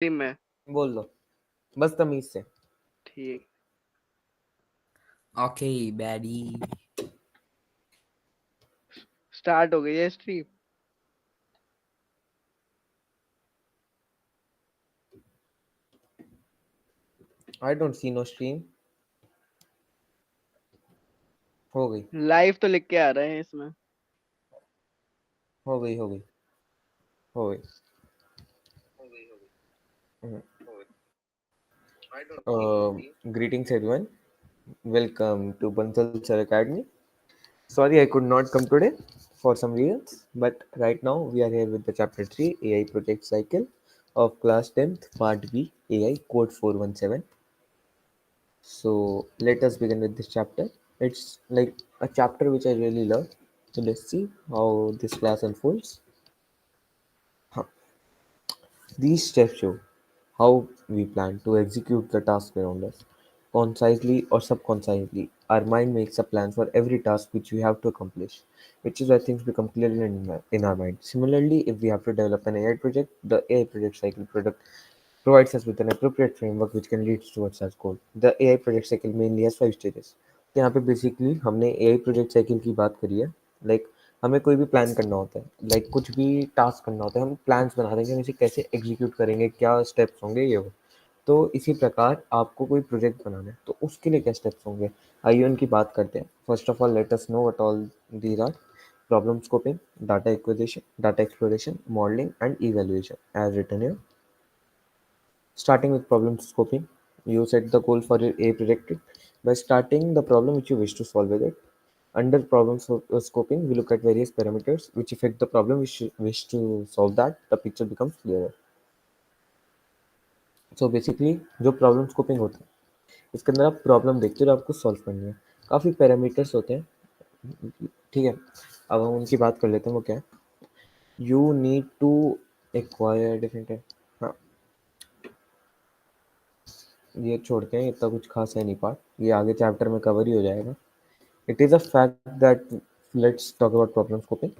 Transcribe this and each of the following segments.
Team में। बोल दो, बस तमीज से। ठीक। Okay baddie. स्टार्ट हो गई है stream. I don't see no stream. हो गई। लाइव तो लिख के आ रहे हैं इसमें। हो गई। हो गई। हो गई। Greetings everyone. Welcome to Bansal Sir Academy. Sorry I could not come today for some reasons, but right now we are here with the chapter 3 AI project cycle of class 10th part B AI code 417. So let us begin with this chapter. It's like a chapter which I really love. So let's see how this class unfolds. Huh. These steps show how we plan to execute the task around us. Concisely or subconsciously, our mind makes a plan for every task which we have to accomplish, which is why things become clear in our mind. Similarly, if we have to develop an AI project, the AI project cycle product provides us with an appropriate framework which can lead towards our goal. The AI project cycle mainly has 5 stages. तो यहाँ पे basically हमने AI project cycle की बात करी है। Like हमें कोई भी प्लान करना होता है, लाइक कुछ भी टास्क करना होता है, हम प्लान्स बना देंगे हम इसे कैसे एग्जीक्यूट करेंगे, क्या स्टेप्स होंगे, ये वो। तो इसी प्रकार आपको कोई प्रोजेक्ट बनाना है तो उसके लिए क्या स्टेप्स होंगे, आइए उनकी बात करते हैं। First of all let us know what all these are: problem scoping, data acquisition, data exploration, modelling and evaluation as written here. Starting with problem scoping, you set the goal for your A project by starting the problem which you wish to solve with it. Under scoping, we look at various parameters which affect the problem which you wish to solve. That the picture becomes clearer. So basically, जो problem scoping होता है इसके अंदर आप problem देखते हो और आपको सॉल्व करनी है। काफ़ी पैरामीटर्स होते हैं, ठीक है। अब हम उनकी बात कर लेते हैं। वो क्या है? You need to acquire different है। हाँ, ये छोड़ते हैं, इतना कुछ खास है नहीं पार्ट, ये आगे चैप्टर में कवर ही हो जाएगा। It is a fact that let's talk about problem scoping.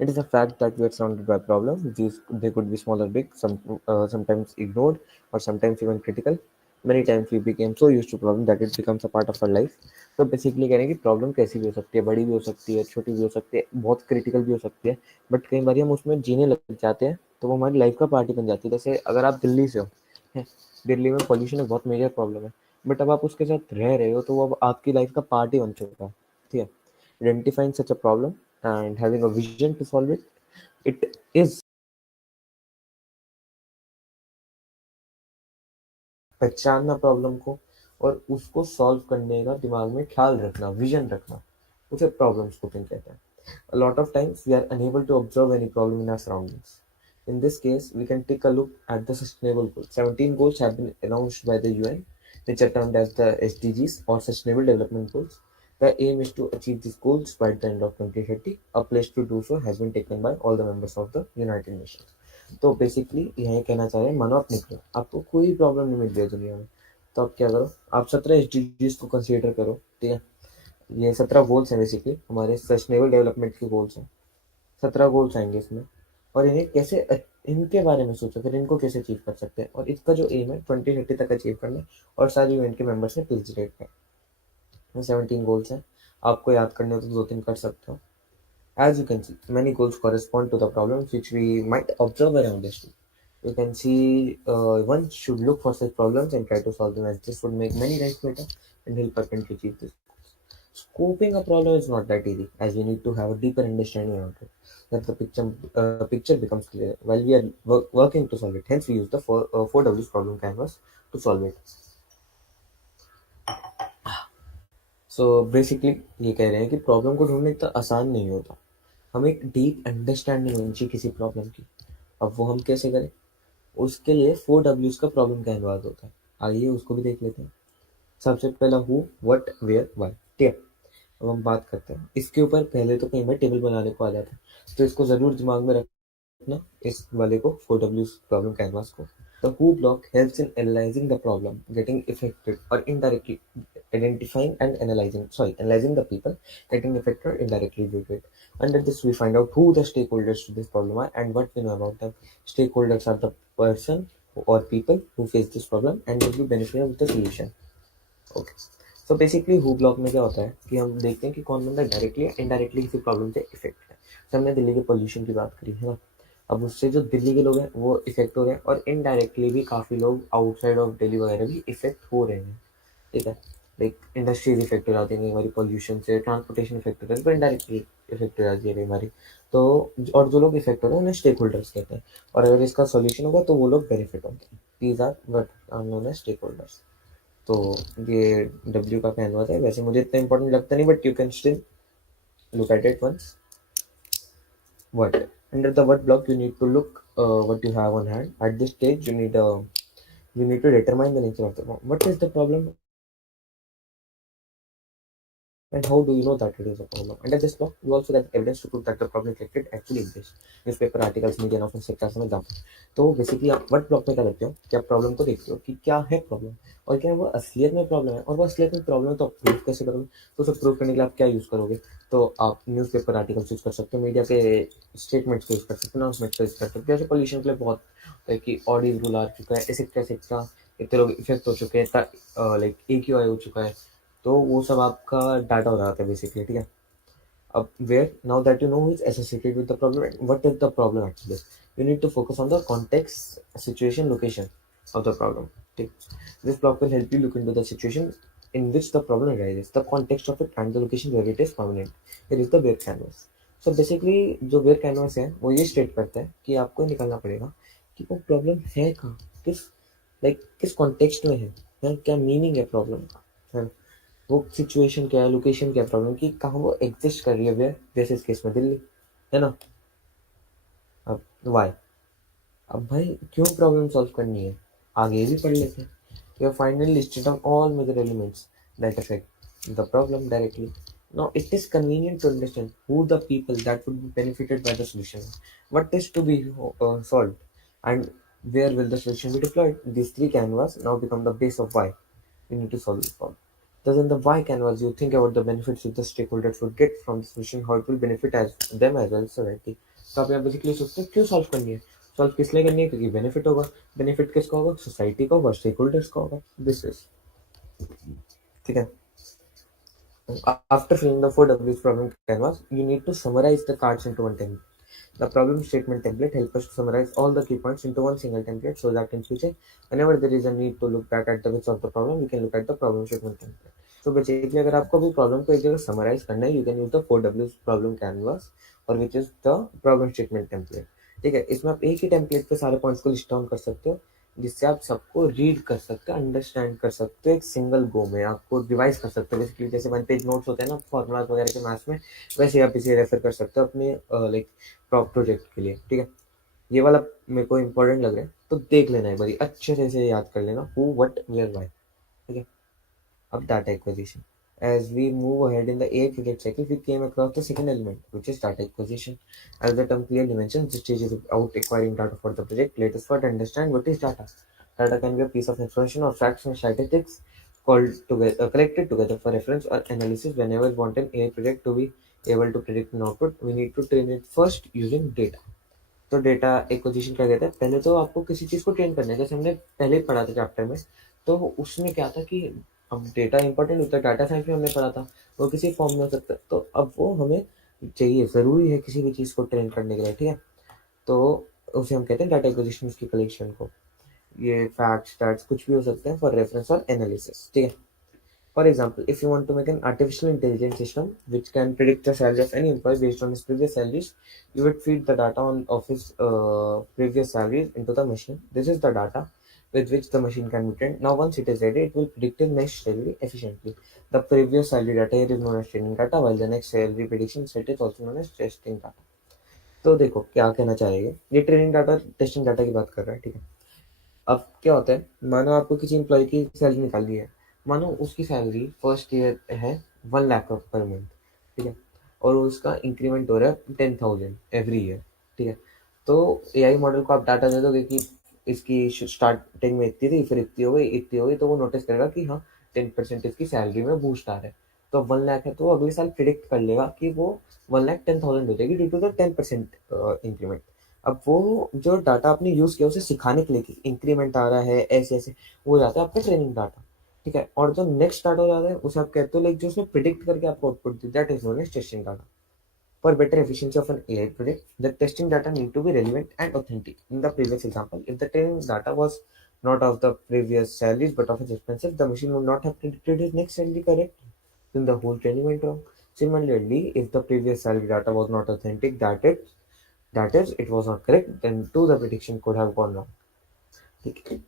It is a fact that we are surrounded by problems. These they could be small or big, sometimes ignored or sometimes even critical. Many times we became so used to problem that it becomes a part of our life. तो basically कह रहे हैं कि problem कैसी भी हो सकती है, बड़ी भी हो सकती है, छोटी भी हो सकती है, बहुत क्रिटिकल भी हो सकती है। बट कई बार हम उसमें जीने लग जाते हैं तो वो हमारी लाइफ का पार्ट ही बन जाती है। जैसे अगर आप दिल्ली से हो, हैं, दिल्ली में पॉल्यूशन एक बहुत मेजर प्रॉब्लम है, बट अब आप उसके साथ रह रहे हो तो वो अब आपकी लाइफ का पार्ट ही बन चुका है। ठीक है। Identifying such a problem and having a vision to solve it, it is पहचानना प्रॉब्लम को और उसको सॉल्व करने का दिमाग में ख्याल रखना, विजन रखना, उसे प्रॉब्लम स्कोपिंग कहते हैं। A lot of times we are unable to observe any problem in our surroundings. In this case, we can take a look at the sustainable goals. 17 goals have been announced by the UN, which are termed as the SDGs or Sustainable Development Goals. The aim is to achieve these goals by the end of 2030. A pledge to do so has been taken by all the members of the United Nations. तो basically यह कहना चाह रहे हैं, मानो आप निकलो, आपको कोई प्रॉब्लम नहीं मिल रही है दुनिया में, तो आप क्या करो, आप 17 SDGs को कंसीडर करो। ठीक है। ये 17 गोल्स हैं, बेसिकली हमारे सस्टेनेबल डेवलपमेंट के गोल्स हैं। 17 गोल्स आएंगे इसमें, और इन्हें कैसे इनके बारे में सोचो, फिर इनको कैसे अचीव कर सकते हैं, और इसका जो एम है 2030 तक अचीव करना, और सारे यूएन के मेंबर्स ने प्लेज रेट है। 17 गोल्स हैं, आपको याद करने हो तो 2-3 कर सकते हो। As you can see, many goals correspond to the problems which we might observe around us. You can see one should look for such problems and try to solve them, as this would make many lives better and help our country achieve this. Scoping a problem is not that easy, as we need to have a deeper understanding around it, that the picture becomes clear while we are working to solve it. Hence, we use the 4Ws problem canvas to solve it. So basically, ये कह रहे हैं कि problem को ढूंढना इतना आसान नहीं होता, हमें एक डीप अंडरस्टैंडिंग होनी चाहिए किसी प्रॉब्लम की। अब वो हम कैसे करें, उसके लिए 4Ws का प्रॉब्लम कैनवास होता है। आइए उसको भी देख लेते हैं। सबसे पहला हु, व्हाट, वेयर, व्हाई। ठीक है। अब हम बात करते हैं इसके ऊपर। पहले तो कई बार टेबल बनाने को आ जाता है, तो इसको जरूर दिमाग में रखना, इस वाले को, 4Ws प्रॉब्लम कैनवास को। The who block helps in analyzing the problem, getting affected or indirectly, analyzing the people getting affected or indirectly due to it. Under this, we find out who the stakeholders to this problem are and what we know about them. Stakeholders are the person or people who face this problem and will be benefited with the solution. Okay, so basically who block में क्या होता है कि हम देखते हैं कि कौन बंदा डायरेक्टली या इनडायरेक्टली किसी प्रॉब्लम से इफेक्ट है। तो हमने दिल्ली के पोल्यूशन की बात करी है ना, अब उससे जो दिल्ली के लोग हैं वो इफेक्ट हो रहे हैं और इनडायरेक्टली भी काफ़ी लोग आउटसाइड ऑफ दिल्ली वगैरह भी इफेक्ट हो रहे हैं। ठीक है, लाइक इंडस्ट्रीज इफेक्ट हो जाती है कई हमारी पोल्यूशन से, ट्रांसपोर्टेशन इफेक्ट हो जाती है, तो इनडायरेक्टली इफेक्ट हो जाती है कई हमारी। तो और जो लोग इफेक्ट हो रहे हैं उन्हें स्टेक होल्डर्स कहते हैं, और अगर इसका सोल्यूशन होगा तो वो लोग बेनिफिट होंगे। These are what are known as stakeholders. तो ये डब्ल्यू का कैनवास है, वैसे मुझे इतना इंपॉर्टेंट लगता नहीं, but you can still look at it once. What under the word block you need to look what you have on hand at this stage. You need to determine the nature of the problem. What is the problem and how do you know that it is a problem? Under this block, you also get evidence to prove that the problem reflected actually exists. Newspaper articles, media announcements, etc. some example. तो basically आप word block में क्या करते हो कि आप problem को देखते हो कि क्या है प्रॉब्लम और क्या वो असलियत में प्रॉब्लम है, और वो असलियत में प्रॉब्लम है तो आप प्रूव कैसे करोगे। तो उसे प्रूव करने के लिए आप क्या यूज़ करोगे, तो आप न्यूज़पेपर आर्टिकल्स यूज़ कर सकते हो, मीडिया के स्टेटमेंट्स यूज़ कर सकते हो, अनाउंसमेंट्स यूज़ कर सकते हो। जैसे पोल्यूशन के लिए बहुत कि ऑडिट रूल आ चुका है, एक्सेट्रा एक्सेट्रा, इतने लोग इफेक्ट हो चुके हैं, लाइक AQI हो चुका है, तो वो सब आपका डाटा हो जाता है बेसिकली। ठीक है, अब where now that you know is associated with the problem and what is the problem actually, you need to focus on the context, situation, location of the problem. ठीक, this block will help you look into the situation in which the problem arises, the context of it and the location where it is prominent. Here is the bare canvas. So basically जो bare canvas है वो ये state करता है कि आपको निकालना पड़ेगा कि वो प्रॉब्लम है कहाँ, किस किस कॉन्टेक्स्ट में है, क्या मीनिंग है प्रॉब्लम का, है ना? वो सिचुएशन क्या है, लोकेशन क्या है प्रॉब्लम की, कहाँ वो एग्जिस्ट कर रही है, वेयर, जैसे इस केस में दिल्ली, है ना। अब वाई, अब भाई क्यों प्रॉब्लम सॉल्व करनी है, आगे भी पढ़ लेते हैं। You have finally listed down all major elements that affect the problem directly. Now it is convenient to understand who the people that would be benefited by the solution, what is to be solved, and where will the solution be deployed. These three canvas now become the base of why we need to solve this problem. Thus, in the why canvas, you think about the benefits that the stakeholders would get from the solution, how it will benefit as them as well as society. तो आप यहाँ basically सोचते हैं क्यों solve करनी है, solve किस लिए करनी है, क्योंकि बेनिफिट होगा। बेनिफिट किसका होगा, सोसाइटी का होगा, स्टेक होल्डर्स का होगा। दिस इज ठीक है। After filling the 4Ws problem canvas, you need to summarize the cards into one template. The problem statement template helps us to summarize all the key points into one single template so that in future, whenever there is a need to look back at the bits of the problem, we can look at the problem statement template. So basically, अगर आपको भी problem को एक जगह summarize करना है, you can use the 4Ws problem canvas, और which is the problem statement template. ठीक है, इसमें आप एक ही template पे सारे points को list down कर सकते हो, जिससे आप सबको रीड कर सकते हो, अंडरस्टैंड कर सकते हो, एक सिंगल गो में आपको रिवाइज कर सकते हो। बेसिकली जैसे 1 पेज नोट्स होते हैं ना फॉर्मूलाज वगैरह के मैथ्स में, वैसे आप इसे रेफर कर सकते हो अपने लाइक प्रोजेक्ट के लिए। ठीक है, ये वाला मेरे को इंपॉर्टेंट लग रहा है, तो देख लेना एक बार, अच्छे से इसे याद कर लेना, हु व्हाट वेयर व्हाई। ठीक है, अब data acquisition. As we move ahead in the AI project cycle, we came across the second element, which is data acquisition. As the term clearly mentions, the stage is about acquiring data for the project. Let us first understand what is data. Data can be a piece of information or facts and statistics collected together for reference or analysis. Whenever we want an AI project to be able to predict an output, we need to train it first using data. तो data acquisition क्या कहते हैं, पहले तो आपको किसी चीज़ को train करना है, जैसे हमने पहले ही पढ़ा था चैप्टर में, तो उसमें क्या था कि अब डेटा इंपॉर्टेंट होता है, डाटा साइंस में हमने पढ़ा था, वो किसी फॉर्म में हो सकता है, तो अब वो हमें चाहिए, ज़रूरी है किसी भी चीज़ को ट्रेन करने के लिए। ठीक है, तो उसे हम कहते हैं डाटा एक्विजिशन, उसकी कलेक्शन को। ये फैक्ट्स स्टैट्स कुछ भी हो सकते हैं फॉर रेफरेंस और एनालिसिस। ठीक है, for example, if you want to make an artificial intelligence system which can predict the salary of any employee based on his previous salaries, you would feed the data of his previous salaries into the machine. This is the data with which the machine can be trained. Now, once it is ready, it will predict his next salary efficiently. The previous salary data here is known as training data, while the next salary prediction set is also known as testing data. तो देखो क्या कहना चाहेंगे, ये training data testing data की बात कर रहा है। ठीक है, अब क्या होता है, मानो आपको किसी एम्प्लॉय की सैलरी निकालनी है, मानो उसकी सैलरी फर्स्ट ईयर है 1 लाख पर मंथ। ठीक है, और उसका इंक्रीमेंट हो रहा है 10,000 एवरी ईयर। ठीक है, तो AI मॉडल को आप डाटा दे दोगे कि इसकी स्टार्टिंग में इतनी थी, फिर इतनी हो गई, इतनी हो गई, तो वो नोटिस करेगा कि हाँ 10% इसकी सैलरी में बूस्ट आ रहा है। तो 1 लाख है तो वो अगले साल प्रिडिक्ट कर लेगा कि वो 1,10,000 हो जाएगी ड्यू टू द 10% इंक्रीमेंट। अब वो जो डाटा आपने यूज किया उसे सिखाने के लिए कि इंक्रीमेंट आ रहा है ऐसे ऐसे, वो हो जाता है आपका ट्रेनिंग डाटा, ठीक है। और जो नेक्स्ट डाटा हो जाता है उसे आप कहते हो लाइक जो उसने प्रिडिक्ट करके आपको आउटपुट दी, that is known as testing data. For better efficiency of an AI project, the testing data need to be relevant and authentic. In the previous example, if the training data was not of the previous salaries but of his expenses, the machine would not have predicted his next salary correctly. Then the whole training went wrong. Similarly, if the previous salary data was not authentic, that is, it was not correct, then too the prediction could have gone wrong. ठीक है।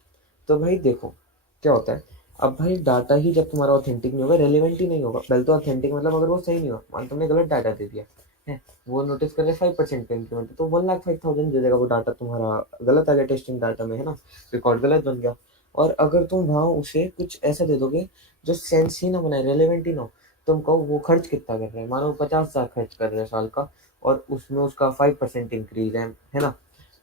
तो भाई देखो क्या होता है। अब भाई डाटा ही जब तुम्हारा ऑथेंटिक नहीं होगा, रेलिवेंट ही नहीं होगा। पहले तो ऑथेंटिक मतलब अगर वो सही नहीं हुआ, मान तुमने गलत डाटा दे दिया है, वो नोटिस कर रहे 5% का इंक्रीमेंट, तो 1,05,000 दे देगा वो डाटा तुम्हारा गलत आ गया टेस्टिंग डाटा में, है ना, रिकॉर्ड गलत बन गया। और अगर तुम वहाँ उसे कुछ ऐसा दे दोगे जो सेंस ही ना बनाए, रेलिवेंट ही ना हो, तुम कहो वो खर्च कितना कर रहे हैं, मानो 50,000 खर्च कर रहे हैं साल का, और उसमें उसका 5% इंक्रीज है ना,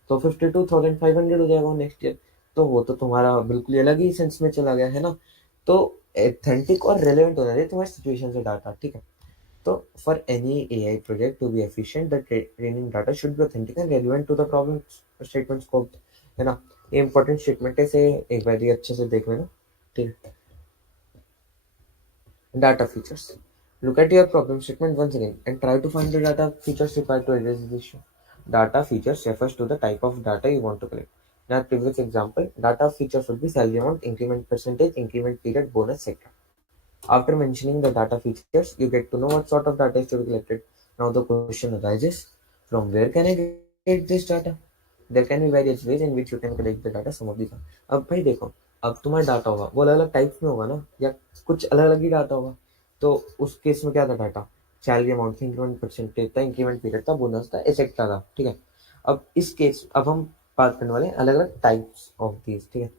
तो 52,500 हो जाएगा नेक्स्ट ईयर। तो वो तो तुम्हारा बिल्कुल ही अलग ही सेंस में चला गया, है ना। तो एथेंटिक और रेलेवेंट होना चाहिए तुम्हारी सिचुएशन से डाटा, ठीक है। तो for any AI project to be efficient the training data should be authentic and relevant to the problem statement scope, है ना। ये इंपॉर्टेंट स्टेटमेंट है, इसे एक बार ये अच्छे से देख लेना, ठीक है। Data features. Look at your problem statement once again and try to find the data features required to address this issue. Data features refers to the type of data you want to collect. In our previous example, data features would be salary amount, increment percentage, increment period, bonus, etc. After mentioning the data features, you get to know what sort of data is to be collected. Now the question arises, from where can I get this data? There can be various ways in which you can collect the data. Some of these are. अब भाई देखो, अब तुम्हारा data होगा वो अलग अलग types में होगा ना, या कुछ अलग अलग ही डाटा होगा। तो उस केस में क्या था डाटा, सैलरी अमाउंट था, इंक्रीमेंट परसेंटेज था, इंक्रीमेंट पीरियड था, बोनस था, एसेट्रा था, ठीक है। अब इस केस अब हम बात करने वाले हैं अलग अलग टाइप्स ऑफ दीज, ठीक है।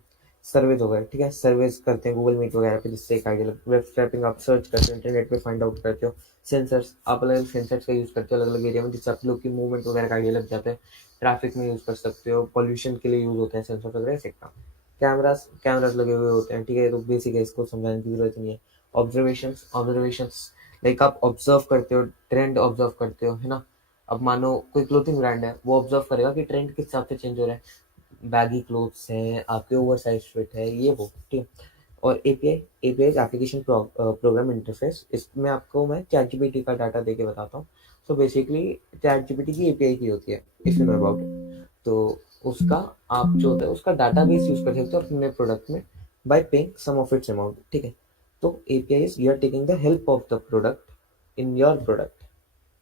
सर्वेज हो गए, ठीक है, सर्वेज करते हैं गूगल मीट वगैरह पे, जिससे एक आइडिया, वेब स्क्रैपिंग आप सर्च करते हो, इंटरनेट पे फाइंड आउट करते हो। सेंसर्स, आप अलग अलग सेंसर्स का यूज करते हो अलग अलग एरिया में, जिससे आप लोग की मूवमेंट वगैरह का आइडिया लग जाता है। ट्रैफिक में यूज कर सकते हो, पॉल्यूशन के लिए यूज होते हैं सेंसर वगैरह, एक्सेट्रा। कैमरास कैमरास लगे हुए होते हैं, ठीक है, तो बेसिक है, इसको समझाने की जरूरत नहीं है। ऑब्जर्वेशंस लाइक आप ऑब्जर्व करते हो, ट्रेंड ऑब्जर्व करते हो, है ना। अब मानो कोई क्लोथिंग ब्रांड है, वो ऑब्जर्व करेगा कि ट्रेंड किस हिसाब से चेंज हो रहा है, बैगी क्लोथ्स हैं, आपके ओवर साइज फिट है, ये वो, ठीक है। और एपीआई एप्लीकेशन प्रोग्राम इंटरफेस, इसमें आपको मैं चैट जीपीटी का डाटा देके बताता हूँ। सो बेसिकली चैट जीपीटी की एपीआई की होती है, if you know about it. तो उसका आप जो होता है उसका डाटा बेस यूज कर सकते हो अपने प्रोडक्ट में, by paying some of its amount, ठीक है। तो API is you are taking the help of the product in your product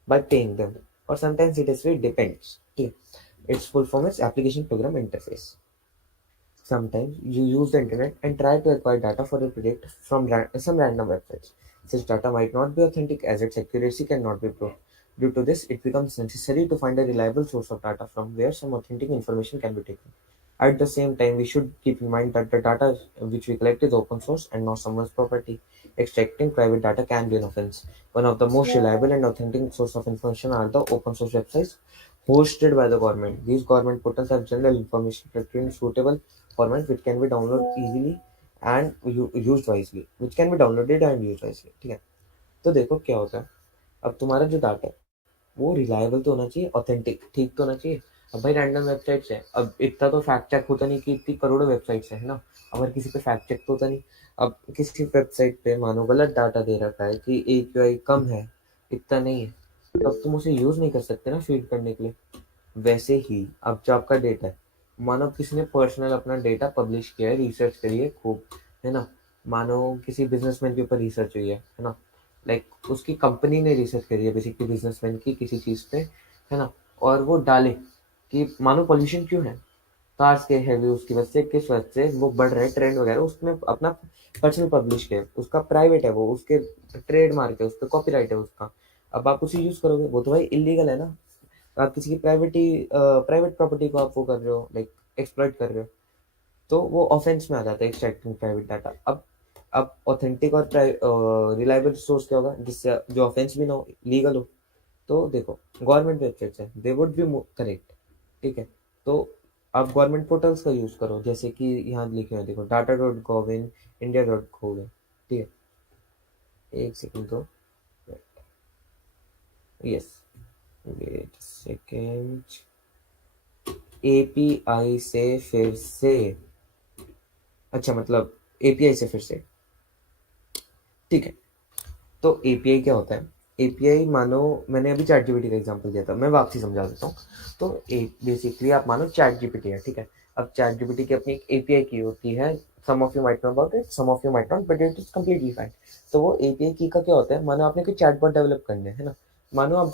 by paying them, or sometimes it is it depends, ठीक है। Its full form is application program interface. Sometimes you use the internet and try to acquire data for a project from some random websites. Such data might not be authentic as its accuracy cannot be proved. Due to this, it becomes necessary to find a reliable source of data from where some authentic information can be taken. At the same time, we should keep in mind that the data which we collect is open source and not someone's property. Extracting private data can be an offense. One of the most reliable and authentic source of information are the open source websites hosted by the government. These government portals have general information collected in suitable format which can be downloaded easily and used wisely, which can be downloaded and used wisely, ठीक है। तो देखो क्या होता है, अब तुम्हारा जो डाटा है वो रिलायबल तो होना चाहिए, ऑथेंटिक, ठीक तो होना चाहिए। अब भाई रैंडम वेबसाइट्स है, अब इतना तो फैक्ट चेक होता नहीं कि इतनी करोड़ों वेबसाइट्स है ना, अब हर किसी पे फैक्ट चेक तो होता नहीं। अब किसी वेबसाइट पे मानो गलत डाटा दे रखा है कि AQI कम है, इतना नहीं है, तब तुम उसे यूज नहीं कर सकते ना फीड करने के लिए। वैसे ही अब जो आपका डेटा है, मानो किसी ने पर्सनल अपना डेटा पब्लिश किया है, रिसर्च करी है खूब, है ना, मानो किसी बिजनेसमैन के ऊपर रिसर्च हुई है ना, लाइक उसकी कंपनी ने रिसर्च करी है बेसिकली बिजनेसमैन की किसी चीज पे, है ना। और वो डाले कि मानो पॉल्यूशन क्यों है, कार्स के हैवी उसकी वजह से, किस वजह से वो बढ़ रहे हैं ट्रेंड वगैरह, उसने अपना पर्सनल पब्लिश किया, उसका प्राइवेट है वो, उसके ट्रेड मार्क है, उस पर कॉपीराइट है उसका। अब आप उसे यूज करोगे, वो तो भाई इलीगल है ना। आप किसी की प्राइवेट प्रॉपर्टी को आप वो कर रहे हो, लाइक एक्सप्लॉइट कर रहे हो, तो वो ऑफेंस में आ जाता है एक्सट्रैक्टिंग प्राइवेट डाटा। अब ऑथेंटिक और रिलायबल सोर्स क्या होगा जिससे जो ऑफेंस भी ना हो, लीगल हो। तो देखो गवर्नमेंट वेबसाइट्स है, दे वुड बी करेक्ट, ठीक है। तो आप गवर्नमेंट पोर्टल्स का यूज करो, जैसे कि यहाँ लिखे हुए हैं, देखो data.gov.in, india.gov.in, ठीक है। एक सेकंड दो, यस, वेट सेकंड, एपीआई से फिर से, अच्छा मतलब एपीआई से फिर से, ठीक है। तो एपीआई क्या होता है? एपीआई मानो, मैंने अभी चैट जीपीटी का एग्जांपल दिया था, मैं वापसी समझा देता हूँ। तो बेसिकली आप मानो चैट जीपीटी है, ठीक है। अब चैट जीपीटी की अपनी एक एपीआई की होती है, some of you might know about it, some of you might not, but it is completely fine. तो वो एपीआई की का क्या होता है, मानो आपने कोई चैटबॉट डेवलप करने है ना, मानो आप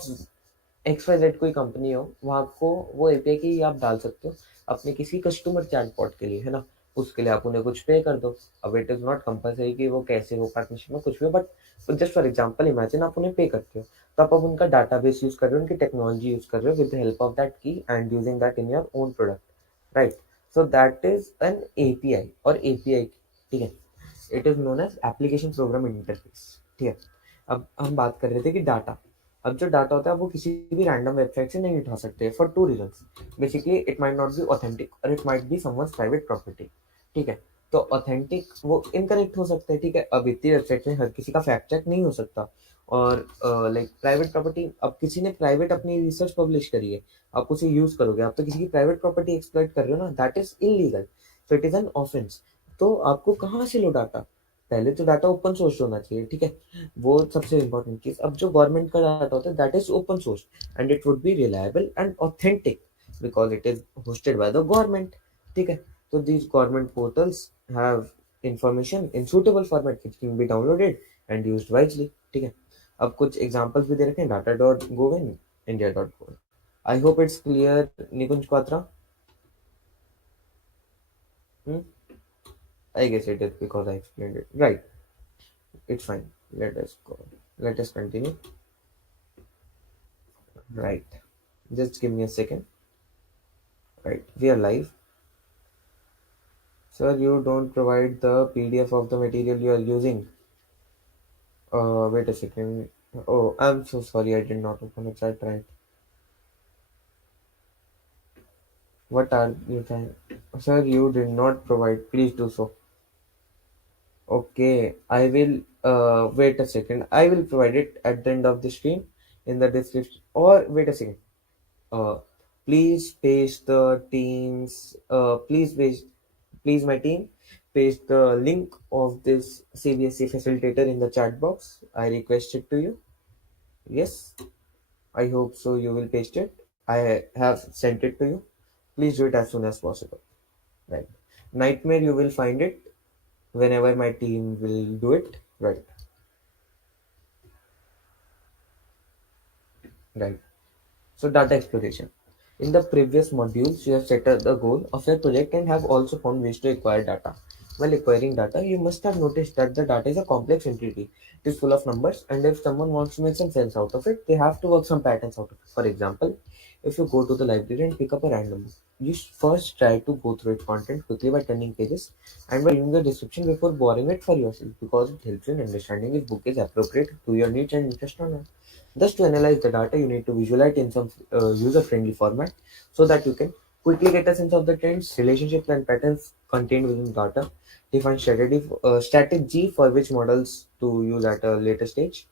XYZ कोई कंपनी हो, वहाँ आपको वो एपीआई की आप डाल सकते हो अपने किसी कस्टमर चैटबॉट के लिए, है ना। उसके लिए आप उन्हें कुछ पे कर दो। अब इट इज नॉट कंपल्सरी कि वो कैसे हो पार्टनरशिप में कुछ भी, but just for example imagine आप उन्हें पे करते हो, तो आप अब उनका डाटाबेस यूज कर रहे हो, उनकी टेक्नोलॉजी यूज कर रहे हो with the help of that key and using that in your own product, right. So that is an API और एपीआई, ठीक है, it is known as application program interface, ठीक है। अब हम बात कर रहे थे कि डाटा, अब जो डाटा होता है वो किसी भी रैंडम वेबसाइट से नहीं उठा सकते for two reasons. Basically it might not be authentic और it might be someone's private property, ठीक है। तो ऑथेंटिक वो इनकरेक्ट हो सकता है, ठीक है। अब इतनी वेबसाइट में हर किसी का फैक्ट चेक नहीं हो सकता। और लाइक प्राइवेट प्रॉपर्टी, अब किसी ने प्राइवेट अपनी रिसर्च पब्लिश करी है, आप उसे यूज करोगे, आप तो किसी की प्राइवेट प्रॉपर्टी एक्सप्लॉइट कर रहे हो ना, that is illegal, so it is an offence. तो आपको कहाँ से लो डाटा? पहले तो डाटा ओपन सोर्स होना चाहिए, ठीक है, वो सबसे इंपॉर्टेंट चीज। अब जो गवर्नमेंट का डाटा होता है that is open source and it would be reliable and authentic because it is hosted by the government, ठीक है। तो these government portals have information in suitable format which can be downloaded and used wisely, ठीक है। अब कुछ examples भी दे रखे हैं, data.gov, india.gov। I hope it's clear Nikunj Kwatra. I guess it is because I explained it right. It's fine. Let us go. Let us continue. Right. Just give me a second. Right. We are live. Sir, you don't provide the PDF of the material you are using. Wait a second. Oh, I'm so sorry. I did not open the chat right. What are you trying? Sir, you did not provide. Please do so. Okay. I will. Wait a second. I will provide it at the end of the stream in the description. Or wait a second. Uh, please paste the teams. Please my team, paste the link of this CBSE facilitator in the chat box. I request it to you. Yes, I hope so. You will paste it. I have sent it to you. Please do it as soon as possible. Right. Nightmare, you will find it whenever my team will do it. Right. Right. So data exploration. In the previous modules, you have set up the goal of your project and have also found ways to acquire data. While acquiring data, you must have noticed that the data is a complex entity. It is full of numbers, and if someone wants to make some sense out of it, they have to work some patterns out of it. For example, if you go to the library and pick up a random book, you first try to go through its content quickly by turning pages and by reading the description before borrowing it for yourself because it helps you in understanding if book is appropriate to your needs and interest or not. Thus, to analyze the data, you need to visualize in some user-friendly format so that you can quickly get a sense of the trends, relationships, and patterns contained within data. Define strategy for which models to use at a later stage.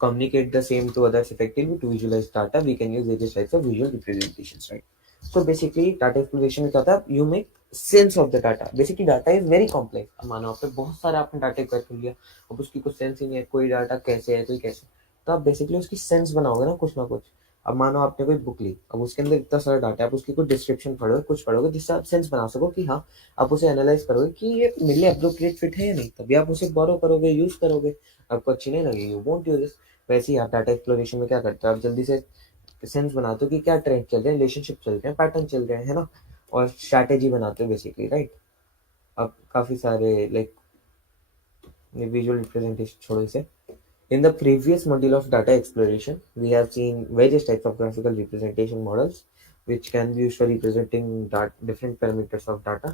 Communicate the same to others effectively. To visualize data, we can use various types of visual representations, right? So basically, data exploration में क्या होता है? You make sense of the data. Basically, data is very complex. अब मानो आपने बहुत सारा आपने डाटा इकट्ठा कर लिया, अब उसकी कुछ सेंस ही नहीं है, कोई डाटा कैसे है, कोई कैसे, तो आप बेसिकली उसकी सेंस बनाओगे ना कुछ। अब मानो आपने कोई बुक ली, अब उसके अंदर इतना सारा डाटा है, आप उसकी कुछ डिस्क्रिप्शन पढ़ोगे, कुछ पढ़ोगे जिससे आप सेंस बना सको कि हाँ, आप उसे एनालाइज करोगे कि ये मेरे लिए अप्रोप्रिएट फिट है या नहीं, तभी आप उसे बोरो करोगे, यूज करोगे। आपको अच्छी नहीं लगेगी, यू वोंट यूज इट। वैसे ही आप डाटा एक्सप्लोरेशन में क्या करते हो, आप जल्दी से सेंस बनाते हो कि क्या ट्रेंड चल रहे हैं, रिलेशनशिप चल रहे हैं, पैटर्न चल रहे हैं, है ना, और स्ट्रैटेजी बनाते हो बेसिकली, राइट। अब काफी सारे लाइक विजुअल रिप्रेजेंटेशन छोड़ो इसे। In the previous module of data exploration, we have seen various types of graphical representation models, which can be used for representing different parameters of data.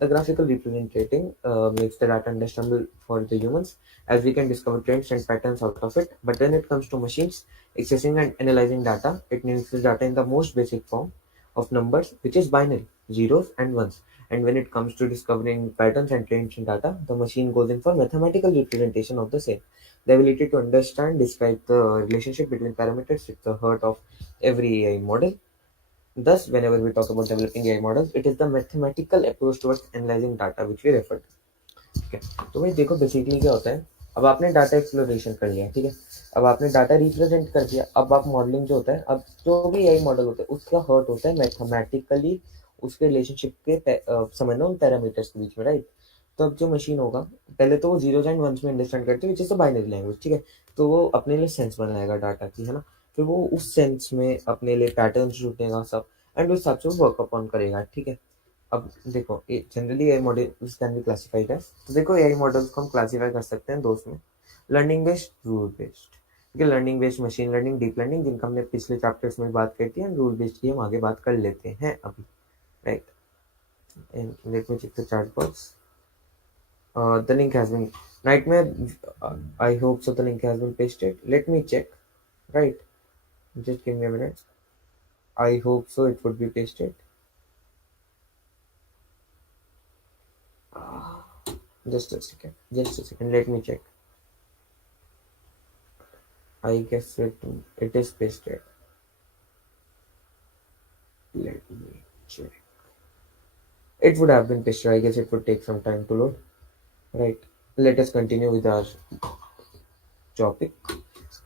The graphical representing makes the data understandable for the humans, as we can discover trends and patterns out of it. But when it comes to machines, accessing and analyzing data, it needs the data in the most basic form of numbers, which is binary, zeros and ones. And when it comes to discovering patterns and trends in data, the machine goes in for mathematical representation of the same. The ability to understand, describe the relationship between parameters is the heart of every AI model. Thus, whenever we talk about developing AI models, it is the mathematical approach towards analyzing data which we refer to. ठीक है, तो भाई देखो basically क्या होता है, अब आपने डाटा एक्सप्लोरेशन कर लिया, ठीक है, अब आपने डाटा रिप्रेजेंट कर दिया, अब आप मॉडलिंग जो होता है, अब जो भी एआई मॉडल होता है उसका हर्ट होता है मैथमेटिकली उसके रिलेशनशिप के समझना उन पैरामीटर्स के बीच में, राइट। तो अब जो मशीन होगा, पहले तो वो जीरोज एंड वंस में अंडरस्टैंड करती है, विच इज बाइनरी लैंग्वेज, ठीक है, तो वो अपने लिए सेंस बनाएगा डाटा की, है ना, फिर वो उस सेंस में अपने लिए पैटर्न ढूंढेगा सब, एंड उस हिसाब से वो वर्क अपॉन करेगा, ठीक है। अब देखो generally AI models can be classified as, तो देखो एआई मॉडल्स को हम क्लासिफाई कर सकते हैं दो में, लर्निंग बेस्ड, रूल बेस्ड, ठीक है, learning based machine learning, deep learning, जिनका हमने पिछले चैप्टर्स में बात करी थी, एंड रूल बेस्ड की हम आगे बात कर लेते हैं अभी, right. And let me check the chat box, the link has been, nightmare, I hope so the link has been pasted, let me check, right, just give me a minute, I hope so it would be pasted. Just a second, just a second, let me check. I guess it is pasted. Let me check. It would have been pasted. I guess it would take some time to load. Right. Let us continue with our topic.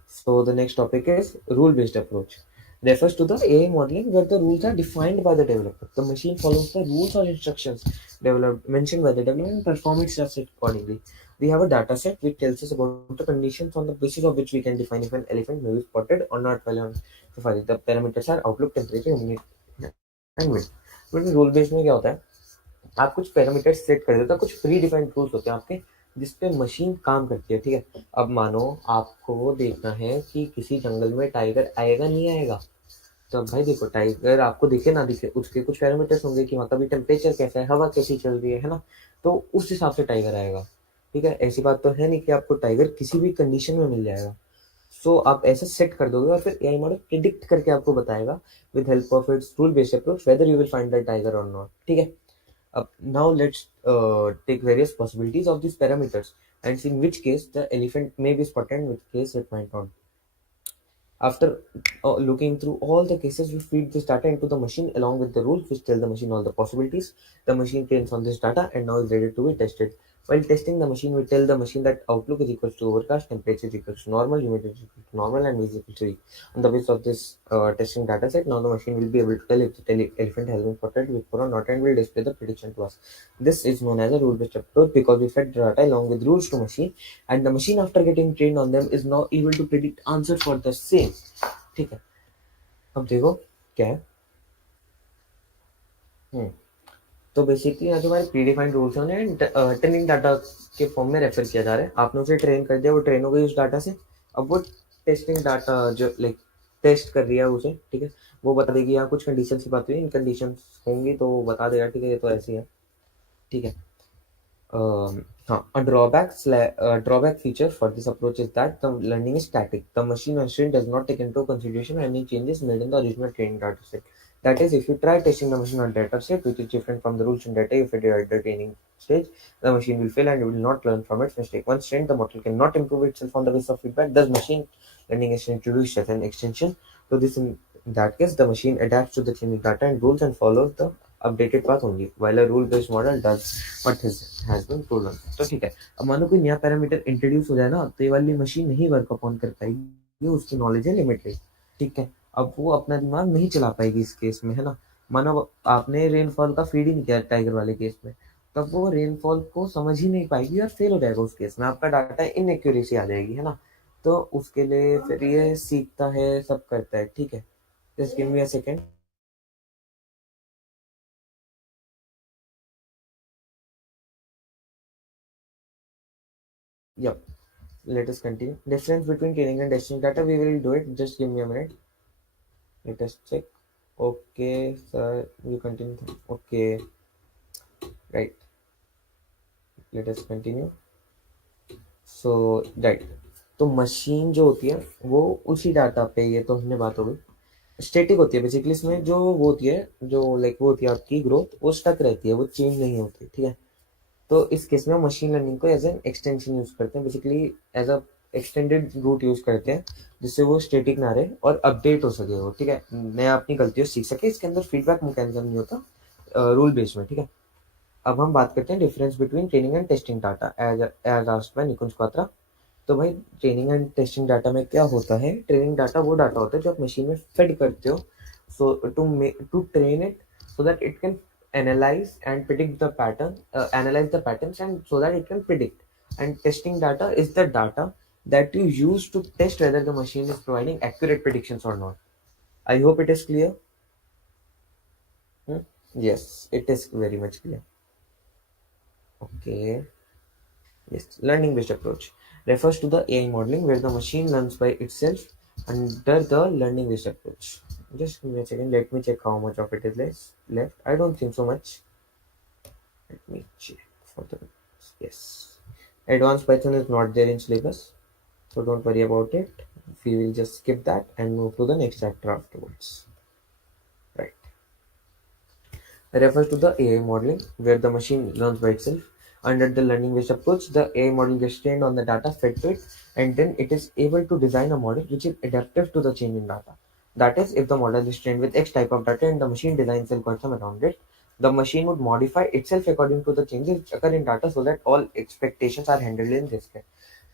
So the next topic is rule-based approach. Refers to the AI modeling where the rules are defined by the developer. The machine follows the rules or instructions developed mentioned by the developer and perform its steps accordingly. We have a data set which tells us about the conditions on the basis of which we can define if an elephant may be spotted or not while on safari. The parameters are outlook, temperature, humidity, and wind. लेकिन rule based में क्या होता है, आप कुछ parameter set कर देते हो, कुछ प्री डिफाइंड रूल्स होते हैं आपके जिसपे मशीन काम करती है, ठीक है। अब मानो आपको देखना है कि किसी जंगल में टाइगर आएगा नहीं आएगा, तो अब भाई देखो टाइगर आपको दिखे ना दिखे उसके कुछ पैरामीटर्स होंगे कि वहाँ का भी टेम्परेचर कैसा है, हवा कैसी चल रही है ना, तो उस हिसाब से टाइगर आएगा, ठीक है। ऐसी बात तो है नहीं कि आपको टाइगर किसी भी कंडीशन में मिल जाएगा। सो आप ऐसा सेट कर दोगे और फिर एआई मॉडल प्रिडिक्ट करके आपको बताएगा with help of its rule based approach whether you will find the tiger और नॉट, ठीक है। Now let's take various possibilities of these parameters and see in which case the elephant may be spotted and which case it might not. After looking through all the cases, we feed this data into the machine along with the rules which tell the machine all the possibilities. The machine trains on this data and now is ready to be tested. While testing the machine, we tell the machine that outlook is equals to overcast, temperature is equals to normal, humidity is equal to normal, and wind is equal to 3. On the basis of this testing data set, now the machine will be able to tell if the elephant has been spotted before or not and will display the prediction to us. This is known as a rule-based approach because we fed data along with rules to machine, and the machine after getting trained on them is now able to predict answer for the same, ठीक है। अब देखो क्या है, तो basically यहाँ जो हमारे प्रीडिफाइंड रूल्स हैं उन्हें ट्रेनिंग डाटा के फॉर्म में रेफर किया जा रहा है। आपने उसे ट्रेन कर दिया, वो ट्रेन हो गई उस डाटा से, अब वो टेस्टिंग डाटा जो लाइक टेस्ट कर रही है उसे, ठीक है, वो बता देगी यहाँ कुछ कंडीशन की बात हुई, इन कंडीशन होंगी तो वो बता देगा, ठीक है, ये तो ऐसी है, ठीक है। हाँ, a drawback feature for this approach is that the learning is static. The machine does not take into consideration any changes made in the original training data set. That is, if you try testing the machine on data set which is different from the rules and data, if it is at the training stage, the machine will fail and it will not learn from its mistake. Once trained, the model cannot improve itself on the basis of feedback. Thus, machine learning is introduced as an extension to this. In that case, the machine adapts to the training data and rules and follows the updated path only, while a rule-based model does what has been proven. तो ठीक है, अब मानो कोई नया parameter introduce हो जाए ना, तो ये वाली मशीन नहीं वर्क अपॉन कर पाएगी, उसकी नॉलेज है लिमिटेड, ठीक है। अब वो अपना दिमाग नहीं चला पाएगी इस केस में, है ना। मानो आपने रेनफॉल का फीड ही नहीं किया टाइगर वाले केस में, तब वो रेनफॉल को समझ ही नहीं पाएगी और फेल हो जाएगा उस केस में, आपका डाटा इनएक्यूरेसी आ जाएगी, है ना। तो उसके लिए फिर ये सीखता है, सब करता है, ठीक है। Just give me a second. Yep, let us continue. Difference between training and testing data, we will do it. Just give me a minute. Let us check. Okay, sir, you continue. Okay, right. Let us continue. So, right. तो machine जो होती है वो उसी data पे, ये तो हमने बात हो गई, स्टैटिक होती है बेसिकली। इसमें जो वो होती है, जो लाइक वो होती है आपकी ग्रोथ, वो स्टक रहती है, वो चेंज नहीं होती, ठीक है। तो इस केस में मशीन लर्निंग को एज एन एक्सटेंशन यूज करते हैं basically, as a extended route use करते हैं जिससे वो स्टेटिक ना रहे और अपडेट हो सके वो, ठीक है, नया अपनी गलतियों से सीख सके। इसके अंदर फीडबैक मैकेनिज्म नहीं होता रूल बेस्ड में, ठीक है। अब हम बात करते हैं difference between training and testing data as asked by Nikunj Kwatra. तो भाई ट्रेनिंग एंड टेस्टिंग डाटा में क्या होता है? ट्रेनिंग डाटा वो डाटा होता है जो आप मशीन में फेड करते हो, so to train it so that it can analyze and predict the pattern, analyze the patterns, and so that it can predict. And testing data is the data that you use to test whether the machine is providing accurate predictions or not. I hope it is clear. Hmm? Yes, it is very much clear. Okay. Yes, learning based approach refers to the AI modeling where the machine learns by itself under the learning based approach. Just give me a second. Let me check how much of it is left. I don't think so much. Let me check for the yes. Advanced Python is not there in syllabus, so don't worry about it. We will just skip that and move to the next chapter afterwards. Right. Refers to the AI modeling where the machine learns by itself. Under the learning based approach, the AI model gets trained on the data fed to it, and then it is able to design a model which is adaptive to the change in data. That is, if the model is trained with X type of data and the machine designs algorithm around it, the machine would modify itself according to the changes which occur in data so that all expectations are handled in this way.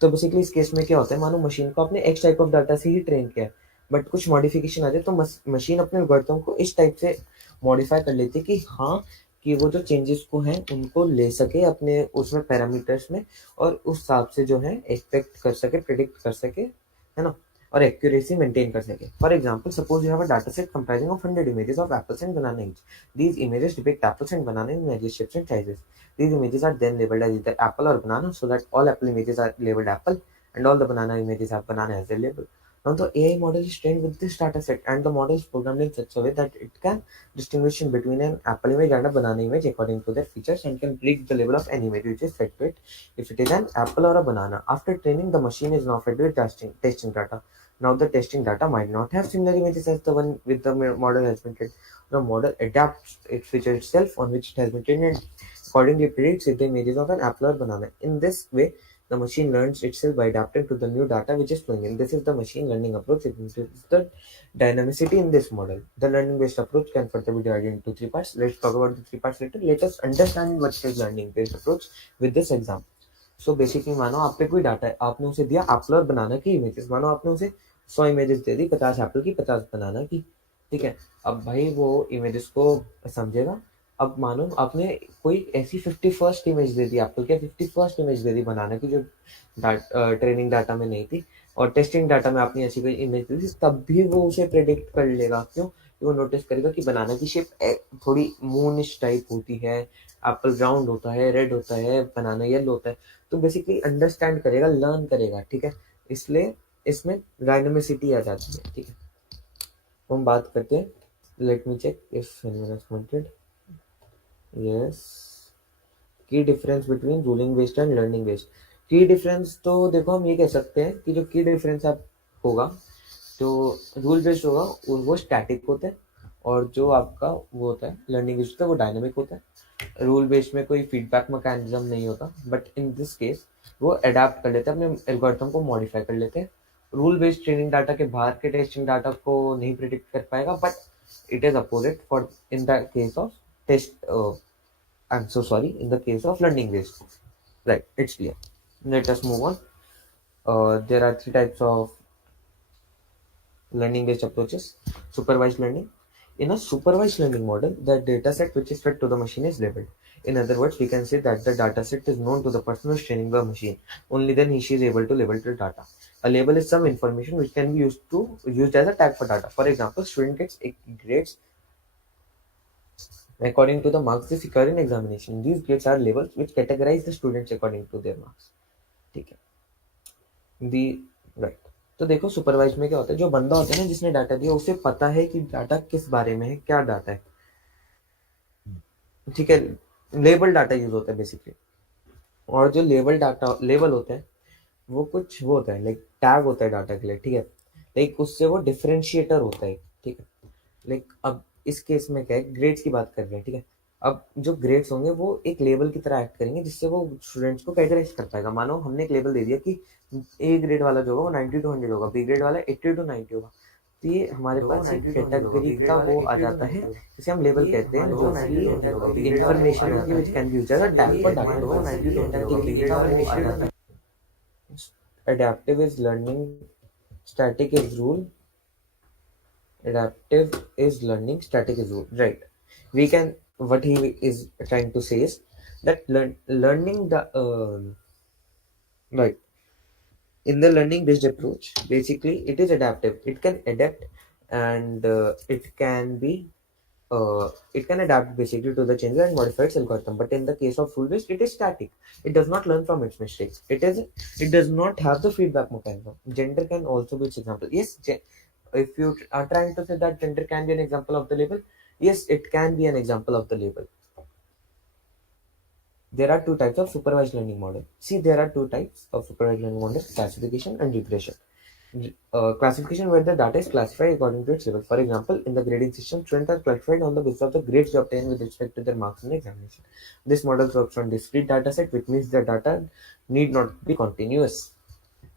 तो basically इस case में क्या होता है, मानो machine को आपने x type of data से ही ट्रेन किया है, बट कुछ मॉडिफिकेशन आ जाए तो मशीन अपने एल्गोरिथम को इस टाइप से मॉडिफाई कर लेती है कि हाँ, कि वो जो चेंजेस को हैं उनको ले सके अपने उसमें पैरामीटर्स में, और उस हिसाब से जो है एक्सपेक्ट कर सके, प्रिडिक्ट कर सके, है ना, और एक्यूरेसी मेंटेन कर सके. For example, suppose you have a data set comprising of 100 images of apples and banana each. These images depict apples and banana in various shapes and sizes. These images are then labeled as either apple or banana so that all apple images are labeled apple and all the banana images have banana as their label. Now the AI model is trained with this data set and the model is programmed in such a way that it can distinguish between an apple image and a banana image according to their features and can predict the level of any image which is fed to it if it is an apple or a banana. After training, the machine is now fed with testing data. Now the testing data might not have similar images as the one with the model has been trained. The model adapts its feature itself on which it has been trained and accordingly predicts if the images of an apple or banana. In this way, the machine learns itself by adapting to the new data which is flowing in. This is the machine learning approach. It includes the dynamicity in this model. The learning-based approach can further be divided into three parts. Let's talk about the three parts later. Let us understand what is learning-based approach with this example. So basically, मानो आप पे कोई data है, आपने उसे दिया Apple और बनाना की इमेजेस, मानो आपने उसे 100 इमेजेस दे दी, 50 एप्पल की 50 बनाना की, ठीक है। अब भाई वो इमेजेस को समझेगा। अब मानो आपने कोई ऐसी 51st इमेज दे दी एप्पल की, 51st इमेज दे दी बनाना की जो ट्रेनिंग डाटा में नहीं थी, और टेस्टिंग डाटा में आपने ऐसी कोई इमेज दी थी, तब भी वो उसे प्रेडिक्ट कर लेगा। क्यों? वो नोटिस करेगा कि बनाना की शेप थोड़ी मूनिश टाइप होती है, एप्पल राउंड होता है, रेड होता है, बनाना येलो होता है। तो बेसिकली अंडरस्टैंड करेगा, लर्न करेगा, ठीक है। इसलिए इसमें डायनामिसिटी आ जाती है, ठीक है। तो हम बात करते हैं, let me check if anyone has commented. Yes, key difference between ruling based and learning based. Key difference तो देखो हम ये कह सकते हैं कि जो की डिफरेंस आप होगा, जो रूल बेस्ड होगा वो स्टैटिक होता है, और जो आपका वो होता है लर्निंग बेस्ड होता है वो डायनामिक होता है। रूल बेस्ड में कोई फीडबैक मैकेनिज्म नहीं होता, बट इन दिस केस वो अडेप्ट कर लेते हैं, अपने एल्गोरिथम को मॉडिफाई कर लेते हैं। रूल बेस्ड ट्रेनिंग डाटा के बाहर के टेस्टिंग डाटा को नहीं प्रिडिक्ट कर पाएगा, but it is opposite for in the case of test, I am so sorry, in the case of learning based, right, it's clear. Let us move on. There are three types of learning based approaches. Supervised learning. In a supervised learning model, the data set which is fed to the machine is labeled. In other words, we can say that the data set is known to the person who is training the machine. Only then he she is able to label the data. A label is some information which can be used as a tag for data. For example, student gets grades according to the marks they secure in examination. These grades are labels which categorize the students according to their marks. ठीक है, दी right. तो देखो supervise में क्या होता है, जो बंदा होता है ना जिसने डाटा दिया, उसे पता है कि डाटा किस बारे में है, क्या डाटा है, ठीक है। लेबल डाटा यूज होता है बेसिकली, और जो लेबल डाटा लेबल होता है वो कुछ वो होता है लाइक टैग होता है डाटा के लिए, ठीक है। लाइक उससे वो डिफरेंशिएटर होता है, ठीक है। लाइक अब इस केस में क्या है, ग्रेड्स की बात कर रहे हैं, ठीक है। अब जो ग्रेड्स होंगे वो एक लेबल की तरह एक्ट करेंगे, जिससे वो स्टूडेंट्स को कैटेगराइज कर पाएगा। मानो हमने एक लेबल दे दिया कि ए ग्रेड वाला जो होगा वो 90 टू 100 होगा, बी ग्रेड वाला 80 टू 90 होगा। तो ये हमारे पास एक कैटेगरी का वो आ जाता है, जिसे हम लेबल कहते हैं, जो कि इंफॉर्मेशन होगी which can be used as a tag for data. Adaptive is learning, static is rule. Adaptive is learning, static is rule. Right. We can, what he is trying to say is that learning the right, in the learning based approach, basically it is adaptive. It can adapt, and it can adapt basically to the changes and modify its algorithm. But in the case of rule based, it is static. It does not learn from its mistakes. It does not have the feedback mechanism. Gender can also be its example. Yes, if you are trying to say that gender can be an example of the label, yes, it can be an example of the label. There are two types of supervised learning model. See, there are two types of supervised learning model: classification and regression. Classification, where the data is classified according to its level. For example, in the grading system, students are classified on the basis of the grades they obtain with respect to their marks in the examination. This model works on discrete data set, which means the data need not be continuous.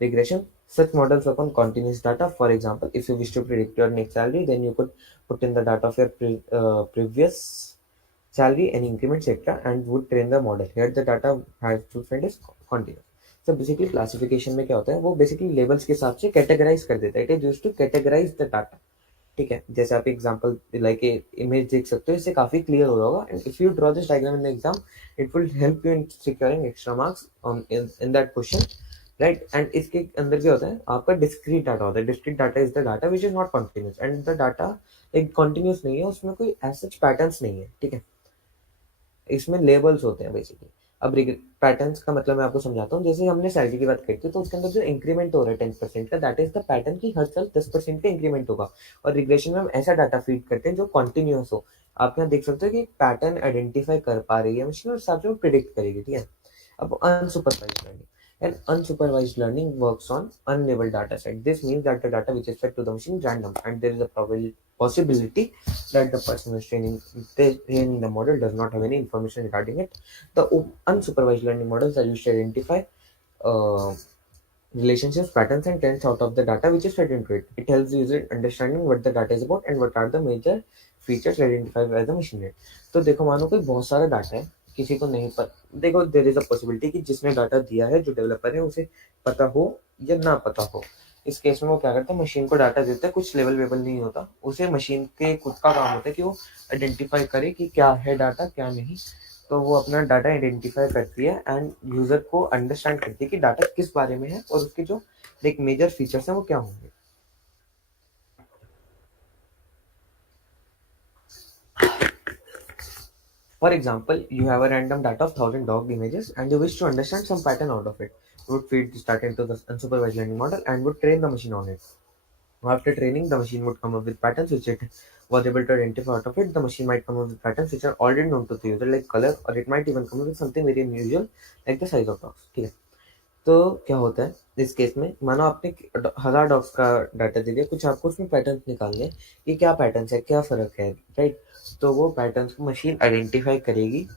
Regression, such models work on continuous data. For example, if you wish to predict your next salary, then you could put in the data of your previous salary and increments, etc., and would train the model. Here the data has to find is continuous. So basically classification में क्या होता है, वो basically levels के हिसाब से categorise कर देता है. It is used to categorise the data. ठीक है, जैसे आप एग्जांपल लाइक इमेज देख सकते हो, इससे काफी क्लियर हो रहा होगा. And if you draw this diagram in the exam, it will help you in securing extra marks in that question, right. And इसके अंदर क्या होता है, आपका डिस्क्रीट डाटा होता है. Discrete data is the data which is not continuous, and the data एक continuous नहीं है, उसमें कोई ऐसा पैटर्न्स नहीं है. ठीक है, इसमें लेबल्स होते हैं बेसिकली. अब पैटर्न्स का मतलब मैं आपको समझाता हूँ. जैसे हमने सैलरी की बात करी थी, तो उसके अंदर जो इंक्रीमेंट हो रहा है 10% का, दैट इज द पैटर्न की हर साल 10% का इंक्रीमेंट होगा. और रिग्रेशन में हम ऐसा डाटा फीड करते हैं जो कॉन्टिन्यूस हो. आप यहाँ देख सकते हो कि पैटर्न आइडेंटिफाई कर पा रही है मशीन, और साथ में प्रिडिक्ट करेगी. ठीक है, अब unsupervised learning. And unsupervised learning works on unlabeled data set. This means that the data which is fed to the machine is random, and there is a possibility that the person who is training the model does not have any information regarding it. The unsupervised learning models are used to identify uh, relationships, patterns, and trends out of the data which is fed into it. It helps the user understanding what the data is about and what are the major features identified by the machine learning. तो देखो, मानो कोई बहुत सारा data है, किसी को नहीं पता. देखो, देर इज अ पॉसिबिलिटी कि जिसने डाटा दिया है, जो डेवलपर है, उसे पता हो या ना पता हो. इस केस में वो क्या करता है, मशीन को डाटा देता है. कुछ लेवल वेबल नहीं होता, उसे मशीन के खुद का काम होता है कि वो आइडेंटिफाई करे कि क्या है डाटा, क्या नहीं. तो वो अपना डाटा आइडेंटिफाई करती है एंड यूजर को अंडरस्टैंड करती है कि डाटा किस बारे में है, और उसके जो एक मेजर फीचर्स हैं वो क्या होंगे. For example, you have a random data of 1,000 dog images and you wish to understand some pattern out of it. You would feed this data into the unsupervised learning model and would train the machine on it. After training, the machine would come up with patterns which it was able to identify out of it. The machine might come up with patterns which are already known to the user, like color, or it might even come up with something very unusual, like the size of dogs. ठीक है, तो क्या होता है इस case में, मानो आपने 1,000 डॉग्स का डाटा दे दिया, कुछ आपको उसमें पैटर्न्स निकालने हैं. ये क्या पैटर्न्स है, क्या फर्क है, राइट. तो वो पैटर्न्स को मशीन आइडेंटिफाई करेगी.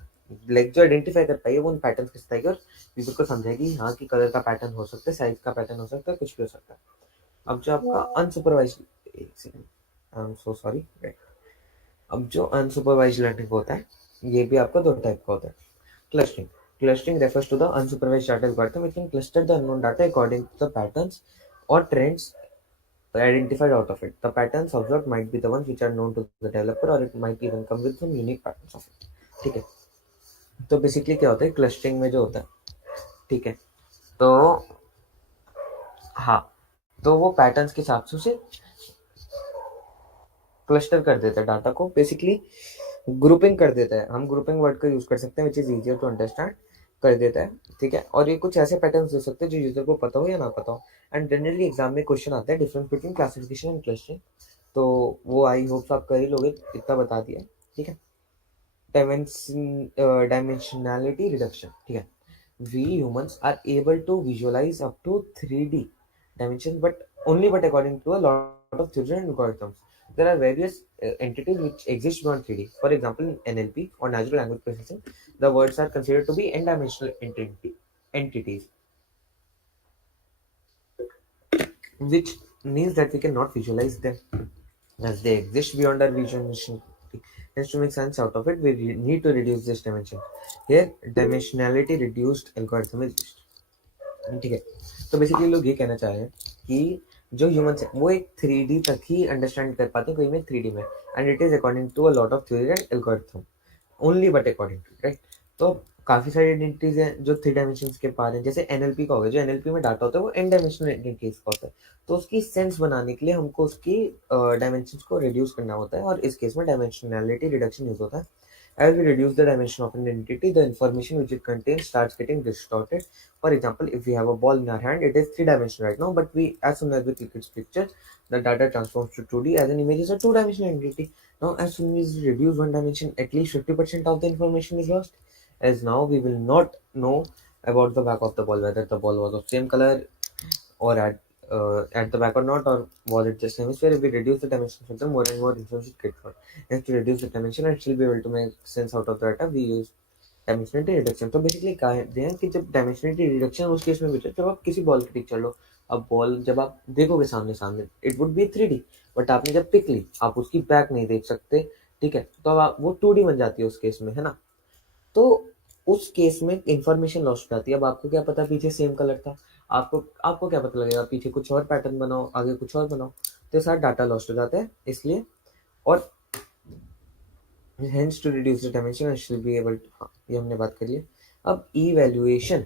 लाइक जो आइडेंटिफाई कर पाएगी वो उन पैटर्न्स को बताएगी और यूजर को समझाएगी हाँ कि कलर का पैटर्न हो सकता है, साइज का पैटर्न हो सकता है, कुछ भी हो सकता है. अब जो आपका अनसुपरवाइज, एक second, I am so sorry, right. अब जो अनसुपरवाइज लर्निंग होता है, ये भी आपका दो टाइप का होता है. Clustering. Clustering refers to the unsupervised data algorithm which can cluster the unknown data according to the patterns or trends identified out of it. The patterns observed might be the ones which are known to the developer, or it might even come with some unique patterns of it. ठीक है, तो basically क्या होता है clustering में जो होता है. ठीक है, तो हाँ, तो वो पैटर्न्स के हिसाब से उसे क्लस्टर कर देता है डाटा को, बेसिकली ग्रुपिंग कर देता है. हम ग्रुपिंग वर्ड का यूज कर सकते हैं which is easier to understand, कर देता है. ठीक है, और ये कुछ ऐसे पैटर्न्स दे सकते हैं जो यूजर को पता हो या ना पता हो. एंड जनरली एग्जाम में क्वेश्चन आता है difference between classification and clustering, तो वो आई होप आप कर ही लोगे, इतना बता दिया. ठीक है, डायमेंशनैलिटी रिडक्शन. ठीक है, we humans are able to visualize up to 3D dimensions, but only but according to a lot of theories and algorithms. there are various entities which exist beyond 3D. For example, in NLP or natural language processing, the words are considered to be n-dimensional entities, which means that we cannot visualize them as they exist beyond our vision. Hence, to make sense out of it, we need to reduce this dimension. Here, dimensionality reduced algorithm is used. ठीक है, तो basically लोग ये कहना चाह रहे हैं कि जो ह्यूमंस है वो एक 3D तक ही अंडरस्टैंड कर पाते हैं कोई में 3D में, and it is according to a lot of theory and algorithm only but according to, right. तो काफी सारी आइडेंटिटीज हैं जो 3 डायमेंशन के पार हैं, जैसे एनएलपी का हो गया, जो एनएलपी में डाटा होता है वो एन डायमेंशनल आइडेंटिटीज का होता है, तो उसकी सेंस बनाने के लिए हमको उसकी डायमेंशन को रिड्यूस करना होता है, और इस केस में डायमेंशनैलिटी रिडक्शन यूज होता है। As we reduce the dimension of an entity, the information which it contains starts getting distorted. For example, if we have a ball in our hand, it is 3 dimensional right now, but as soon as we click its picture, the data transforms to 2D as an image is a 2 dimensional entity. Now, as soon as we reduce one dimension, at least 50% of the information is lost. As now, we will not know about the back of the ball, whether the ball was of same color or at the back or not, or was it just hemisphere. If we reduce the dimension factor, more and more information gets lost. And to reduce the dimension and still be able to make sense out of the data, we use dimensionality reduction. तो basically कहते हैं कि जब dimensionality reduction उस case में भी जब आप किसी बॉल की पिक्चर लो, अब बॉल जब आप देखोगे सामने सामने it would be 3D, but आपने जब पिक ली आप उसकी बैक नहीं देख सकते, ठीक है, तो अब वो 2D बन जाती है उस केस में, है ना। तो उस केस में इंफॉर्मेशन लॉस्ट हो जाती है। अब आपको क्या पता पीछे सेम कलर था, आपको आपको क्या पता लगेगा पीछे कुछ और पैटर्न बनाओ, आगे कुछ और बनाओ, तो सारा डाटा लॉस्ट हो जाता है इसलिए। और hence to reduce the dimension I should be able to, हाँ, ये हमने बात करी है। अब evaluation,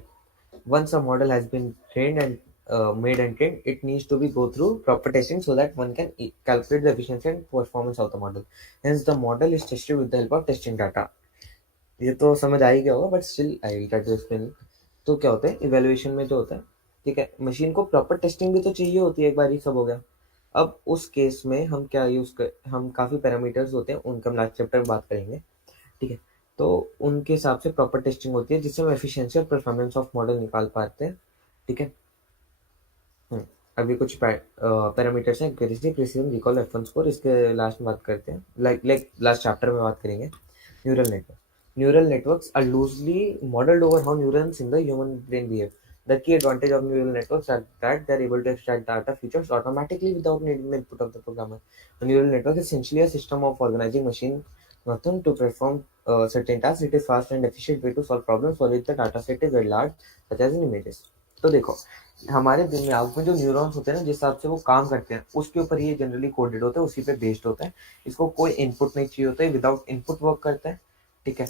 once a model has been trained and made and trained, it needs to be go through proper testing so that one can calculate the efficiency and performance of the model. Hence the model is tested with the help of testing data. ये तो समझ आ ही गया होगा, but still I will try to explain. तो क्या होता है इवेल्युएशन में जो होता है, ठीक है, मशीन को प्रॉपर टेस्टिंग भी तो चाहिए होती है, एक बार ही सब हो गया। अब उस केस में हम क्या हम काफी पैरामीटर्स होते हैं, उनका हम लास्ट चैप्टर में बात करेंगे, ठीक है। तो उनके हिसाब से प्रॉपर टेस्टिंग होती है जिससे हम एफिशिएंसी और परफॉर्मेंस ऑफ मॉडल निकाल पाते हैं, ठीक है। अभी कुछ पैरामीटर्स हैं, प्रिसीजन, रिकॉल, F1 स्कोर, इसके लास्ट में बात करते हैं, लाइक लास्ट चैप्टर में बात करेंगे। Neural network, neural networks are loosely modeled over how neurons in the human brain behave. The key advantage of neural networks are that they are able to extract data features automatically without needing the input of the programmer. A neural network is essentially a system of organizing machine nothing to perform certain tasks. It is fast and efficient way to solve problems for which the data set is very large, such as in images. तो देखो हमारे दिमाग में जो neurons होते हैं ना, जिस हिसाब से वो काम करते हैं उसके ऊपर ये जनरली कोडेड होता है, उसी पे बेस्ड होता है। इसको कोई इनपुट नहीं चाहिए होता है, विदाउट इनपुट वर्क करता है, ठीक है।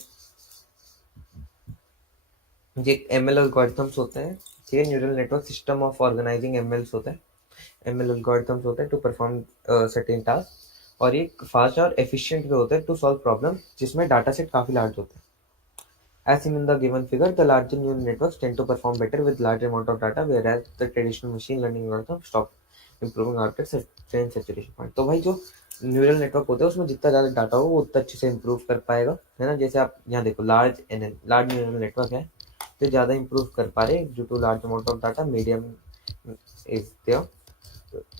ये एमएल एल्गोरिथम्स होते हैं, ठीक है, neural network system of organizing MLs होता है, एमएल एल्गोरिथम्स होता है टू परफॉर्म सर्टेन टास्क, और ये फास्ट और एफिशिएंट वे होता है टू सॉल्व प्रॉब्लम जिसमें डाटा सेट काफी लार्ज होता है। As seen in the given figure, the larger neural networks tend to perform better with large amount of data, whereas the traditional machine learning algorithm stop improving after certain saturation point. तो भाई जो neural network होता है उसमें जितना ज़्यादा data हो वो उतना अच्छे से इम्प्रूव कर पाएगा, है ना। जैसे आप यहाँ देखो लार्ज न्यूरल नेटवर्क है तो ज़्यादा इम्प्रूव कर पा रहे due to large amount of data, medium is there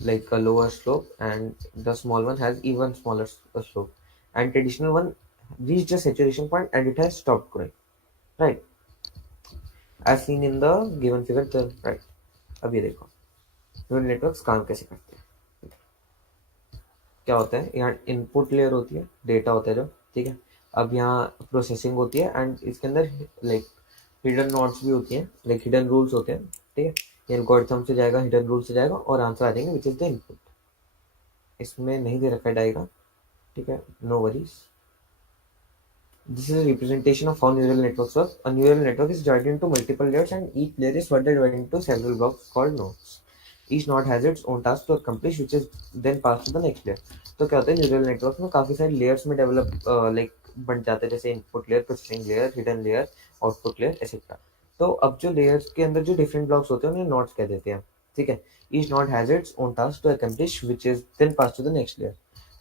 like a lower slope, and the small one has even smaller slope, and traditional one reached a saturation point and it has stopped growing, right, as seen in the given figure, the right। अब ये देखो neural networks काम कैसे करते हैं। क्या होता है, यहाँ इनपुट लेयर होती है, डेटा होता है जो, ठीक है। अब यहाँ प्रोसेसिंग होती है एंड इसके अंदर लाइक हिडन नोड्स भी होती हैं, लाइक हिडन रूल्स होते हैं, ठीक है। ये एल्गोरिथम से जाएगा, हिडन रूल से जाएगा और आंसर आ जाएंगे विच इज द इनपुट। इसमें नहीं दे रखा है डायग्राम, ठीक है, no worries. This is a representation of how neural networks work. A neural network is divided into multiple layers and each layer is further divided into several blocks called nodes. Each node has its own task to accomplish which is then passed to the next layer. तो क्या होता है neural network में काफी सारे layers में develop like बन जाते हैं, जैसे input layer, processing layer, hidden layer, output layer, etcetera. तो अब जो लेयर्स के अंदर जो डिफरेंट ब्लॉक्स होते हैं उन्हें नोड्स कह देते हैं, ठीक है। Each node has its own task to accomplish which is then pass to the next layer.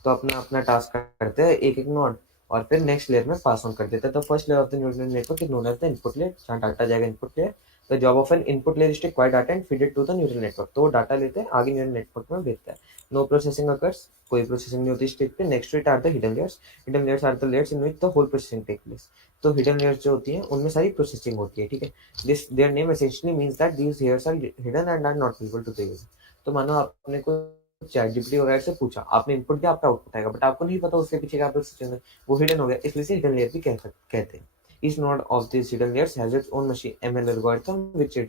तो अपना अपना टास्क करते हैं एक एक नोड और फिर नेक्स्ट लेयर में पास ऑन कर देता है। तो first layer of the neural network is known as the input layer, जहाँ डाटा जाएगा input layer, the job of an input layer is to acquire data and feed it to the neural network. तो वो data लेते हैं, आगे neural network में भेजता है। नो प्रोसेसिंग अकर्स, कोई प्रोसेसिंग नहीं होती स्टेज पे। Next to it are the hidden layers. Hidden layers are the layers in which the whole processing take place. तो हिडन लेयर्स जो होती है उनमें सारी प्रोसेसिंग होती है, ठीक है। This their name essentially means that these layers are hidden and are not visible to the user. तो मानो आपने को चैट जीपीटी वगैरह से पूछा, आपने इनपुट दिया, आपका आउटपुट आएगा, बट आपको नहीं पता उसके पीछे क्या प्रोसेसिंग है, वो हिडन हो गया, इसलिए से हिडन लेयर भी कहते हैं। Each node of these hidden layers has its own machine ML algorithm which it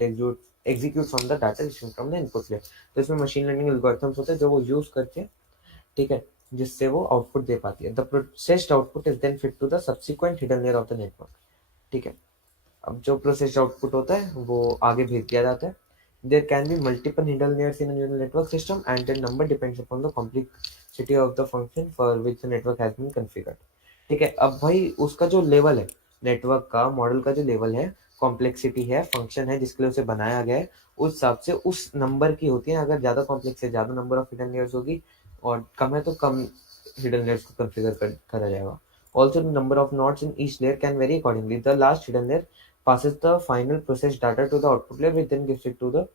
executes from the data received from the input layer। तो इसमें मशीन लर्निंग एल्गोरिथम्स होते हैं जो वो यूज करके, ठीक है, जिससे वो आउटपुट दे पाती है। The processed output is then fit to the subsequent hidden layer of the network, ठीक है। अब जो प्रोसेस्ड आउटपुट होता है वो आगे भेज दिया जाता है। There can be multiple hidden layers in neural network system and their number depends upon the complexity of the function for which the network has been configured, ठीक है। अब भाई उसका जो लेवल है, नेटवर्क का मॉडल का जो लेवल है, कॉम्प्लेक्सिटी है, फंक्शन है जिसके लिए उसे बनाया गया है, उस हिसाब से उस नंबर की होती है। अगर ज्यादा कॉम्प्लेक्स है ज्यादा नंबर ऑफ हिडन लेयर्स होगी, और कम है तो कम हिडन लेयर्स को कॉन्फ़िगर करा जाएगा। Also, the number of nodes in each layer can vary accordingly. The last hidden layer passes the final processed data to the output layer, which then gives it to the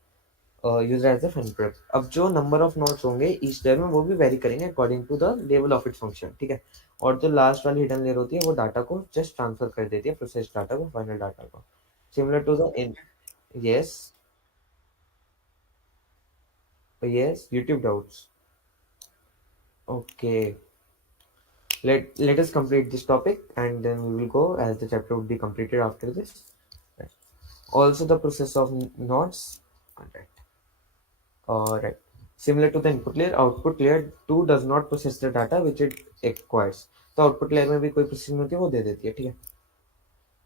user as a final product। अब जो number of nodes होंगे each layer में वो भी vary करेंगे according to the level of its function, ठीक है। और जो लास्ट वाली हिडन लेयर होती है वो डाटा को जस्ट ट्रांसफर कर देती है, प्रोसेस डाटा को, फाइनल डाटा को, similar to the in. Yes, yes, YouTube doubts. Okay, let us complete this topic and then we will go, as the chapter would be completed after this। Also the process of nodes, all right, similar to the input layer, output layer too does not process the data which it acquires। तो output layer में भी कोई processing होती है, वो दे देती है, ठीक है।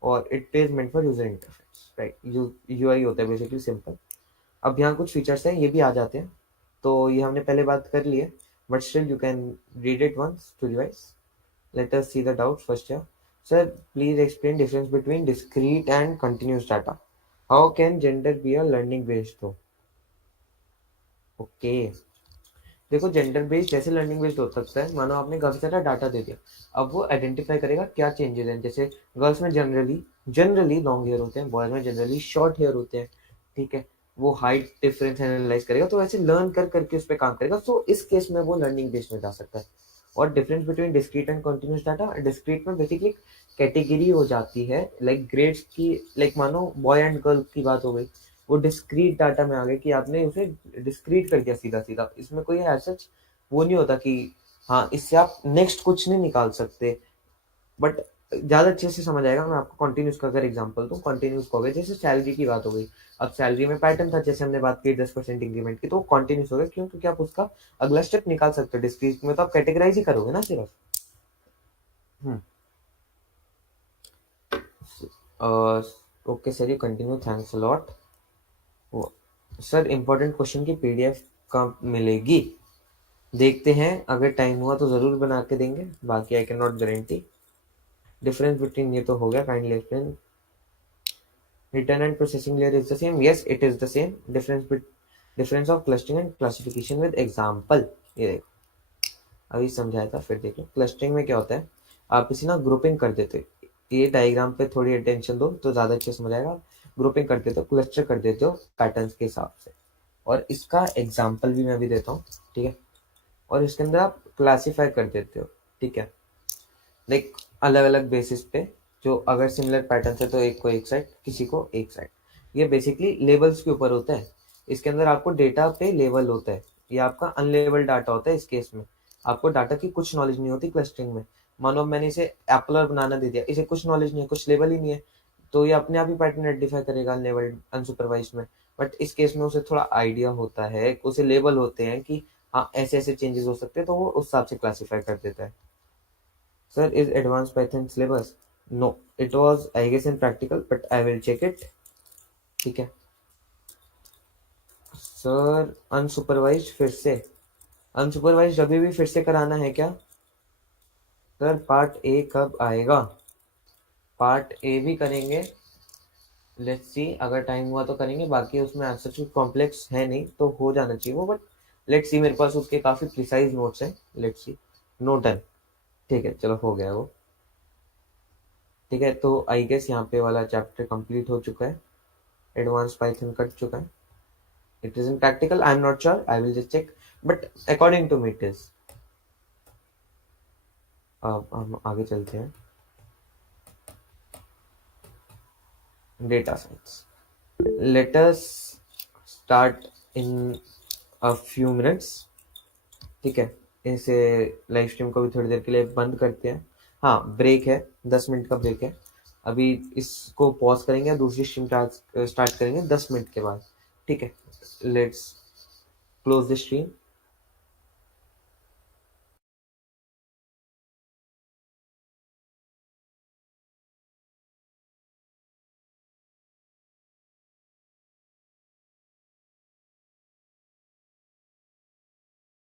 और it is meant for user interface, right. UI होता है बेसिकली सिंपल। अब यहाँ कुछ फीचर्स हैं, ये भी आ जाते हैं, तो ये हमने पहले बात कर ली है, but still you can read it once to revise. Let us see the doubts first here। Sir, please explain difference between discrete and continuous data। How can gender be a learning based though? Okay, देखो gender based जैसे learning based हो सकता है, मानो आपने काफी सारा data दे दिया, अब वो आइडेंटिफाई करेगा क्या चेंजेस हैं। जैसे गर्ल्स में जनरली लॉन्ग हेयर होते हैं, बॉयज में जनरली शॉर्ट हेयर होते हैं, ठीक है। वो हाइट डिफरेंस एनालाइज करेगा, तो ऐसे लर्न कर करके उस पर काम करेगा। तो इस केस में वो लर्निंग बेस्ड में जा सकता है। और difference between discrete and continuous data, discrete में बेसिकली कैटेगरी हो जाती है, लाइक ग्रेड्स की, लाइक मानो बॉय एंड गर्ल की बात हो गई, वो डिस्क्रीट डाटा में आ गए कि आपने उसे डिस्क्रीट कर दिया सीधा सीधा। इसमें कोई ऐसा वो नहीं होता कि हाँ इससे आप नेक्स्ट कुछ नहीं निकाल सकते, बट ज्यादा अच्छे से समझ आएगा। मैं आपको कॉन्टिन्यूस का अगर एग्जांपल दूं, कॉन्टिन्यूस को हो गया, जैसे सैलरी की बात हो गई। अब सैलरी में पैटर्न था, जैसे हमने बात की 10% इंक्रीमेंट की, तो कॉन्टिन्यूस हो गया। क्यों? क्योंकि आप उसका अगला स्टेप निकाल सकते हो। डिस्क्रीट में तो आप कैटेगराइज ही करोगे ना सिर्फ। Okay sir, you continue, thanks a lot. Sir important question की पीडीएफ कब मिलेगी? देखते हैं, अगर टाइम हुआ तो जरूर बना के देंगे, बाकी I can not guarantee. Difference between, ये तो हो गया, kindly explain. Return and processing layer is the same, yes it is the same. Difference of clustering and classification with example, ये देखो अभी समझाया था, फिर देखो। क्लस्टरिंग में क्या होता है, आप इसी ना ग्रुपिंग कर देते हो। ये डायग्राम पे थोड़ी अटेंशन दो तो ज्यादा अच्छे समझ आएगा। ग्रुपिंग कर देते हो, क्लस्टर कर देते हो पैटर्न्स के हिसाब से। और इसका एग्जाम्पल भी मैं अभी देता हूँ, ठीक है। और इसके अंदर आप क्लासीफाई कर देते हो, ठीक है, लाइक अलग अलग बेसिस पे। जो अगर सिमिलर पैटर्न है तो एक को एक साइड, किसी को एक साइड। ये बेसिकली लेबल्स के ऊपर होता है। इसके अंदर आपको डेटा पे लेवल होता है, ये आपका अनलेबल्ड डाटा होता है। इस केस में आपको डाटा की कुछ नॉलेज नहीं होती क्लस्टरिंग में। मानो मैंने इसे एप्पल और बनाना दे दिया, इसे कुछ नॉलेज नहीं है, कुछ लेवल ही नहीं है, तो ये अपने आप ही पैटर्न आइडेंटिफाई करेगा अनलेबल्ड अनसुपरवाइज्ड में। बट इस केस में उसे थोड़ा आइडिया होता है, उसे लेबल होते हैं कि हाँ ऐसे ऐसे चेंजेस हो सकते हैं, तो वो उस हिसाब से क्लासीफाई कर देता है। Sir, is advanced Python syllabus? No, it was I guess in practical, but I will check it। ठीक है सर। अनसुपरवाइज्ड फिर से, अनसुपरवाइज्ड अभी भी फिर से कराना है क्या? सर पार्ट ए कब आएगा? पार्ट ए भी करेंगे, लेट्स सी, अगर टाइम हुआ तो करेंगे। बाकी उसमें आंसर कुछ कॉम्प्लेक्स है नहीं, तो हो जाना चाहिए वो, बट लेट्स सी, मेरे पास उसके काफी प्रिसाइज नोट्स हैं। लेट्स सी, नो डन, ठीक है चलो हो गया वो। ठीक है, तो आई गेस यहाँ पे वाला चैप्टर कंप्लीट हो चुका है। एडवांस पाइथन कट चुका है. It is in practical, I am not sure, I will just check, but according to me it is. अब हम आगे चलते हैं. Data science, let us start in a few minutes. ठीक है, इसे लाइव स्ट्रीम को भी थोड़ी देर के लिए बंद करते हैं. हाँ, ब्रेक है, 10 मिनट का ब्रेक है. अभी इसको पॉज करेंगे, दूसरी स्ट्रीम स्टार्ट करेंगे 10 मिनट के बाद. ठीक है, लेट्स क्लोज द स्ट्रीम.